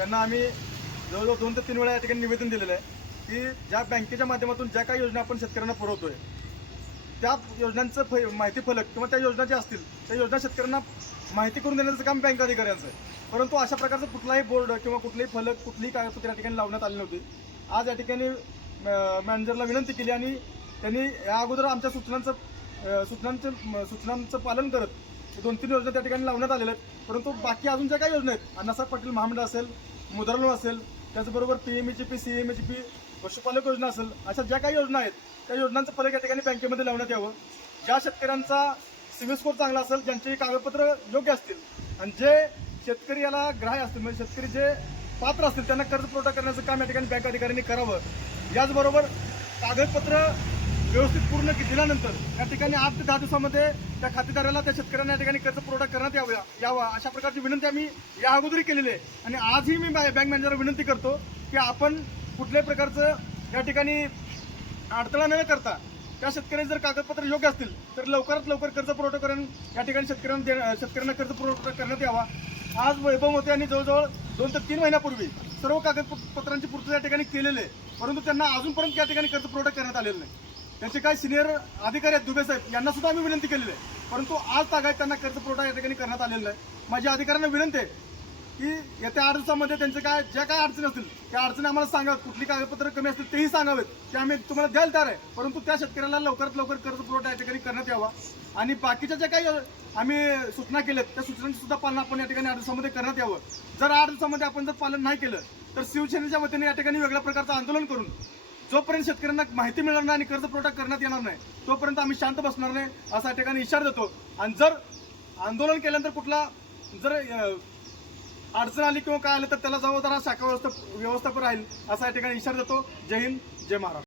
त्यांना आम्ही जवळजवळ दोन ते तीन वेळा या ठिकाणी निवेदन दिलेलं आहे की ज्या बँकेच्या माध्यमातून ज्या काही योजना आपण शेतकऱ्यांना पुरवतोय त्या योजनांचं फ- माहिती फलक किंवा त्या योजना ज्या असतील त्या योजना शेतकऱ्यांना माहिती करून देण्याचं काम बँक अधिकाऱ्यांचं आहे. परंतु अशा प्रकारचं कुठलाही बोर्ड किंवा कुठलेही फलक कुठलीही कागदपत्र या ठिकाणी लावण्यात आली नव्हती. आज या ठिकाणी मॅनेजरला विनंती केली आणि त्यांनी या अगोदर आमच्या सूचनांचं सूचनांचं म- सूचनांचं पालन करत दोन तीन योजना त्या ठिकाणी लावण्यात आलेल्या आहेत. परंतु बाकी अजून ज्या काही योजना आहेत अण्णासाहेब पाटील महामंडळ असेल मुद्रा लोन असेल त्याचबरोबर P M P C M P पशुपालक योजना असेल अशा ज्या काही योजना आहेत त्या योजनांचं फलक या ठिकाणी बँकेमध्ये लावण्यात यावं. ज्या शेतकऱ्यांचा सिव्हिल स्कोर चांगला असेल ज्यांची कागदपत्र योग्य असतील आणि जे शेतकरी याला ग्राह्य असतील म्हणजे शेतकरी जे पात्र असतील त्यांना कर्ज पुरवठा करण्याचं काम या ठिकाणी बँक अधिकाऱ्यांनी करावं. याचबरोबर कागदपत्र व्यवस्थित पूर्ण दिल्यानंतर या ठिकाणी आठ ते दहा दिवसामध्ये त्या खातेदाराला त्या शेतकऱ्यांना या ठिकाणी कर्ज पुरवठा करण्यात यावा यावा अशा प्रकारची विनंती आम्ही या अगोदरही केलेली आहे. आणि आजही मी बँक मॅनेजरला विनंती करतो की आपण कुठल्याही प्रकारचं या ठिकाणी अडथळा न करता त्या शेतकऱ्यांनी जर कागदपत्र योग्य असतील तर लवकरात लवकर कर्ज पुरवठा करून या ठिकाणी शेतकऱ्यांना दे- शेतकऱ्यांना कर्ज पुरवठा करण्यात यावा. आज वैभव मोते यांनी जवळजवळ दोन ते तीन महिन्यापूर्वी सर्व कागदपत्रांची पूर्तता या ठिकाणी केलेली आहे. परंतु त्यांना अजूनपर्यंत या ठिकाणी कर्ज पुरवठा करण्यात आलेला नाही. त्याचे काही सिनियर अधिकारी आहेत दुबे साहेब यांना सुद्धा आम्ही विनंती केलेली आहे. परंतु आज तागायत त्यांना कर्ज पुरवठा या ठिकाणी करण्यात आलेला आहे माझ्या अधिकाऱ्यांना विनंती आहे की येत्या आठ दिवसामध्ये त्यांचे काय ज्या काय अडचणी असतील त्या अडचणी आम्हाला सांगावं कुठली कागदपत्र कमी असतील तेही सांगावेत ते आम्ही तुम्हाला द्यायला तयार आहे. परंतु त्या शेतकऱ्याला लवकरात लवकर कर्ज पुरवठा या ठिकाणी करण्यात यावा. आणि बाकीच्या ज्या काही आम्ही सूचना केल्यात त्या सूचनांची सुद्धा पालन आपण या ठिकाणी आठ दिवसामध्ये करण्यात यावं. जर आठ दिवसामध्ये आपण जर पालन नाही केलं तर शिवसेनेच्या वतीने या ठिकाणी वेगळ्या प्रकारचं आंदोलन करून जोपर्यंत शेतकऱ्यांना माहिती मिळणार नाही आणि कर्ज पुरवठा करण्यात येणार नाही तोपर्यंत आम्ही शांत बसणार नाही असा या ठिकाणी इशारा देतो. आणि जर आंदोलन केल्यानंतर कुठला जर अडचण आली किंवा काय आलं तर त्याला जबाबदार हा शाखा व्यवस्था व्यवस्थापन राहील असा या ठिकाणी इशारा देतो. जय हिंद जय महाराष्ट्र.